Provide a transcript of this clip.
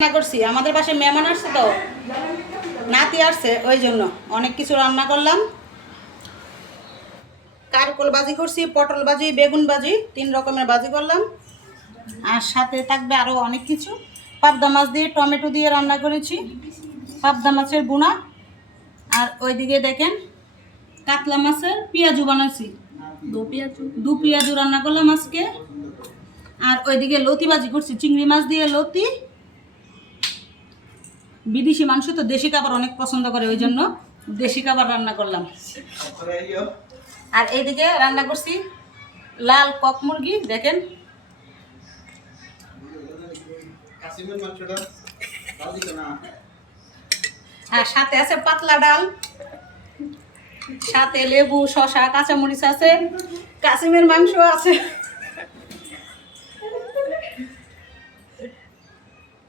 রান্না করছি, আমাদের পাশে মেহমান আসছে তো, নাতি আসছে, ওই জন্য অনেক কিছু রান্না করলাম। কারকল ভাজি করছি, পটল ভাজি, বেগুন ভাজি, 3 রকমের ভাজি করলাম। আর সাথে থাকবে আরও অনেক কিছু। পাবদা মাছ দিয়ে টমেটো দিয়ে রান্না করেছি, পাবদা মাছের বোনা। আর ওইদিকে দেখেন কাতলা মাছের পেঁয়াজু বানাইছি, দু পেঁয়াজু রান্না করলাম আজকে। আর ওইদিকে লতি ভাজি করছি, চিংড়ি মাছ দিয়ে লতি। বিদেশি মাংস তো দেশি খাবার অনেক পছন্দ করে, ওই জন্য দেশি খাবার রান্না করলাম। আর এইদিকে রান্না করছি লাল কক মুরগি, দেখেন। আর সাথে আছে পাতলা ডাল, সাথে লেবু, শসা, কাঁচামরিচ আছে, কাসিমের মাংস আছে।